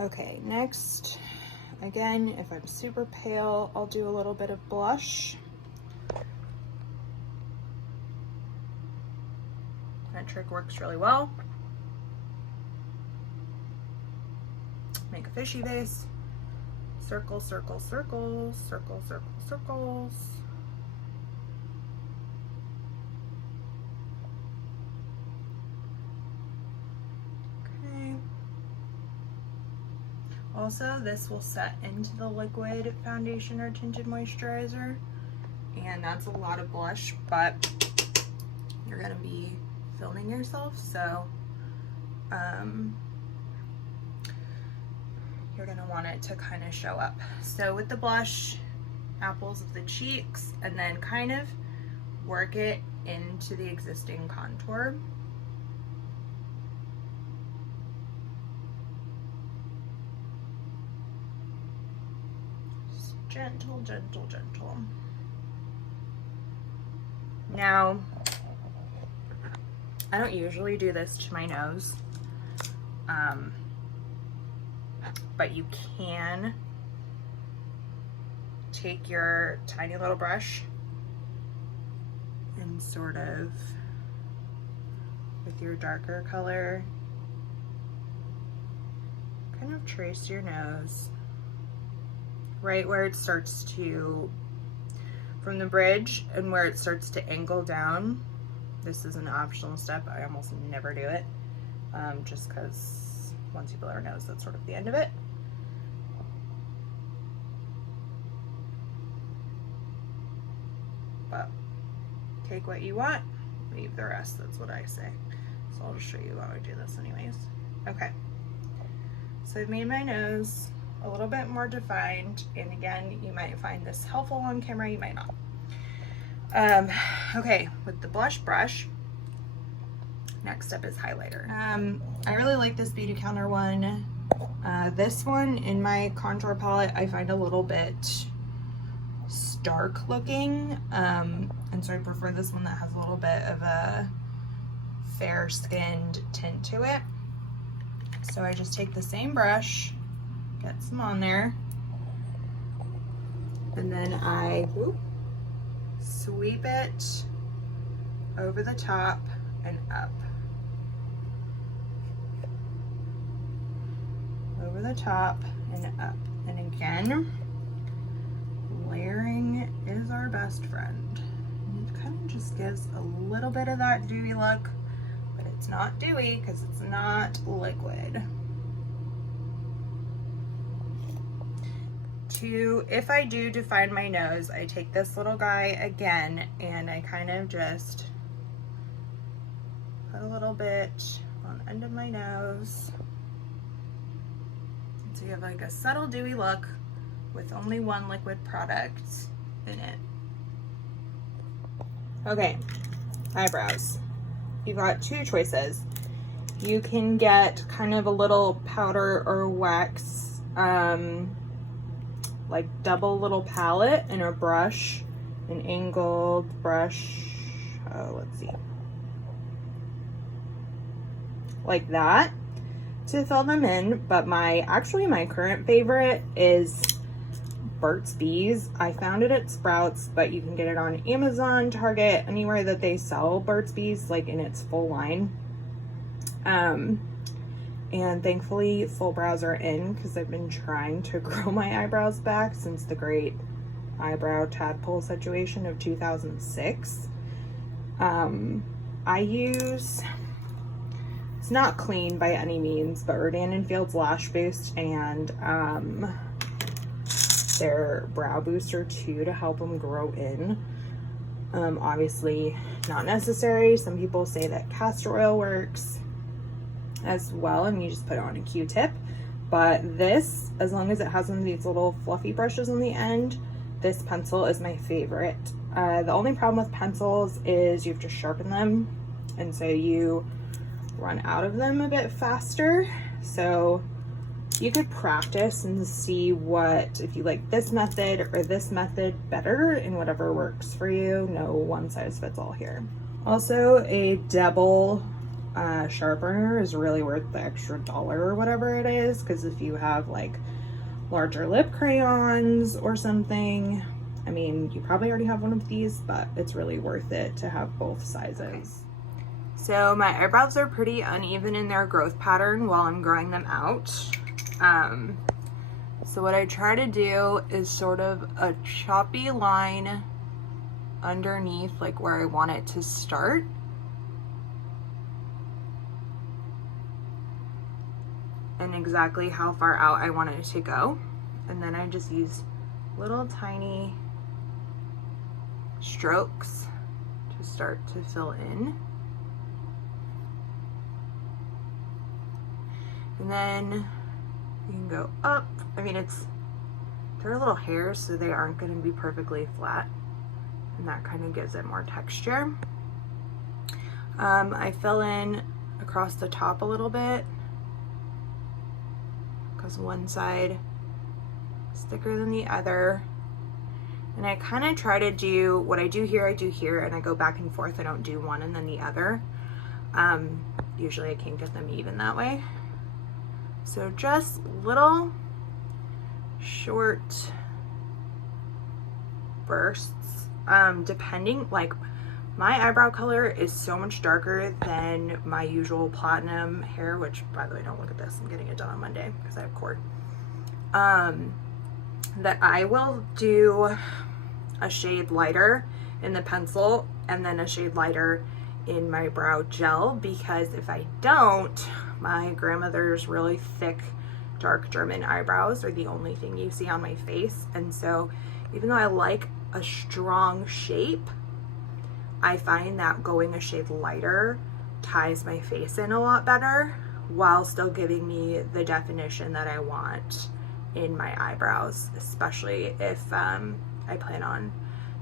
Okay, next, again, if I'm super pale, I'll do a little bit of blush. That trick works really well. Make a fishy face. Circle, circle, circles, circle, circle, circles. Okay. Also, this will set into the liquid foundation or tinted moisturizer, and that's a lot of blush, but you're gonna be filming yourself, so you're gonna want it to kind of show up. So with the blush, apples of the cheeks, and then kind of work it into the existing contour. Just gentle, gentle, gentle. Now, I don't usually do this to my nose, but you can take your tiny little brush and sort of, with your darker color, kind of trace your nose right where it starts to, from the bridge and where it starts to angle down. This is an optional step. I almost never do it, just because once you blow our nose, that's sort of the end of it. But take what you want, leave the rest, that's what I say. So I'll just show you how I do this anyways. Okay, so I've made my nose a little bit more defined, and again, you might find this helpful on camera, you might not. Okay, with the blush brush, next step is highlighter. I really like this Beauty Counter one. This one in my contour palette I find a little bit stark looking, and so I prefer this one that has a little bit of a fair skinned tint to it. So I just take the same brush, get some on there, and then I sweep it over the top and up. Over the top and up. And again, layering is our best friend. And it kind of just gives a little bit of that dewy look, but it's not dewy because it's not liquid. If I do define my nose, I take this little guy again and I kind of just put a little bit on the end of my nose. So you have like a subtle dewy look with only one liquid product in it. Okay, eyebrows. You've got two choices. You can get kind of a little powder or wax, like double little palette and a brush, an angled brush, let's see, like that to fill them in. But my current favorite is Burt's Bees. I found it at Sprouts, but you can get it on Amazon, Target, anywhere that they sell Burt's Bees, like in its full line. And thankfully full brows are in because I've been trying to grow my eyebrows back since the great eyebrow tadpole situation of 2006. I use, it's not clean by any means, but Rodan & Field's Lash Boost and their Brow Booster 2 to help them grow in. Obviously not necessary. Some people say that castor oil works as well, and you just put it on a Q-tip. But this, as long as it has one of these little fluffy brushes on the end, this pencil is my favorite. The only problem with pencils is you have to sharpen them, and so you run out of them a bit faster. So you could practice and see what, if you like this method or this method better, and whatever works for you. No one size fits all here. Also, a double sharpener is really worth the extra $1 or whatever it is, because if you have like larger lip crayons or something, I mean, you probably already have one of these, but it's really worth it to have both sizes. Okay. So my eyebrows are pretty uneven in their growth pattern while I'm growing them out. So what I try to do is sort of a choppy line underneath, like where I want it to start. And exactly how far out I want it to go. And then I just use little tiny strokes to start to fill in. And then you can go up. I mean, they're little hairs, so they aren't going to be perfectly flat. And that kind of gives it more texture. I fill in across the top a little bit, because one side is thicker than the other. And I kind of try to do what I do here, and I go back and forth. I don't do one and then the other. Usually I can't get them even that way. So just little short bursts, depending, like my eyebrow color is so much darker than my usual platinum hair, which, by the way, don't look at this, I'm getting it done on Monday because I have cord. That I will do a shade lighter in the pencil and then a shade lighter in my brow gel, because if I don't, my grandmother's really thick, dark German eyebrows are the only thing you see on my face. And so even though I like a strong shape, I find that going a shade lighter ties my face in a lot better while still giving me the definition that I want in my eyebrows, especially if I plan on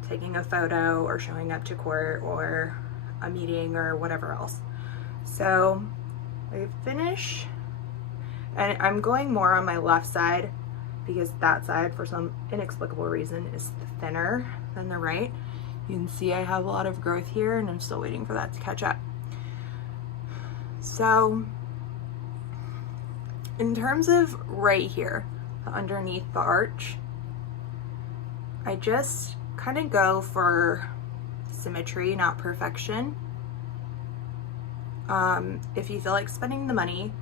taking a photo or showing up to court or a meeting or whatever else. So I finish, and I'm going more on my left side because that side, for some inexplicable reason, is thinner than the right. You can see I have a lot of growth here, and I'm still waiting for that to catch up. So in terms of right here, underneath the arch, I just kind of go for symmetry, not perfection. If you feel like spending the money,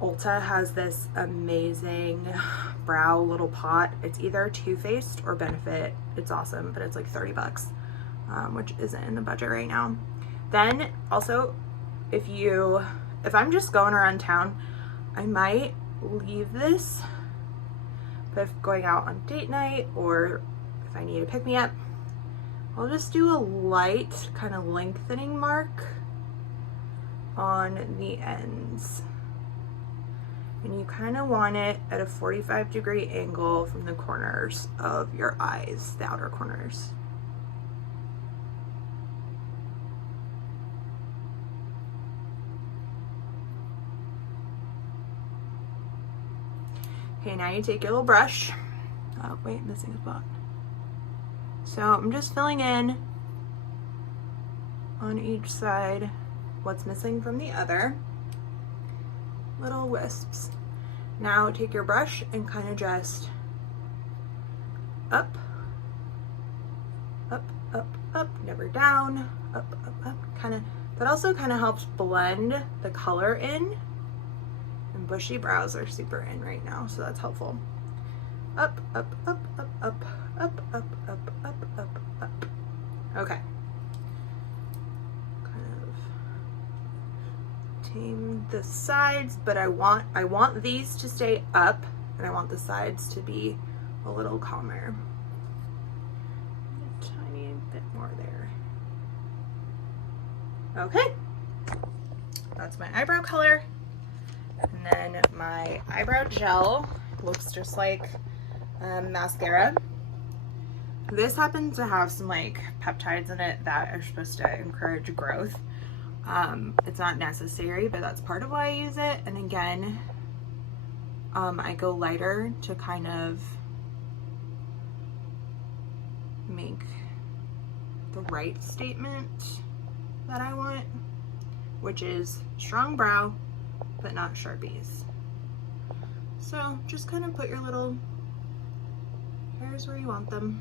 Ulta has this amazing brow little pot. It's either Too Faced or Benefit. It's awesome, but it's like 30 bucks, which isn't in the budget right now. Then also, if I'm just going around town, I might leave this, but if going out on date night or if I need to pick me up, I'll just do a light kind of lengthening mark on the ends. And you kind of want it at a 45-degree angle from the corners of your eyes, the outer corners. Okay, now you take your little brush. Oh, wait, missing a spot. So I'm just filling in on each side what's missing from the other. Little wisps. Now take your brush and kind of just up, up, up, up, never down, up, up, up, kind of. That also kind of helps blend the color in. And bushy brows are super in right now, so that's helpful. Up, up, up, up, up, up, up, up, up, up, up. Okay. Kind of tame the sides, but I want these to stay up, and I want the sides to be a little calmer. A tiny bit more there. Okay. That's my eyebrow color. And then my eyebrow gel looks just like mascara. This happens to have some like peptides in it that are supposed to encourage growth. It's not necessary, but that's part of why I use it. And again, I go lighter to kind of make the right statement that I want. which is strong brow, but not Sharpies. So just kind of put your little hairs where you want them.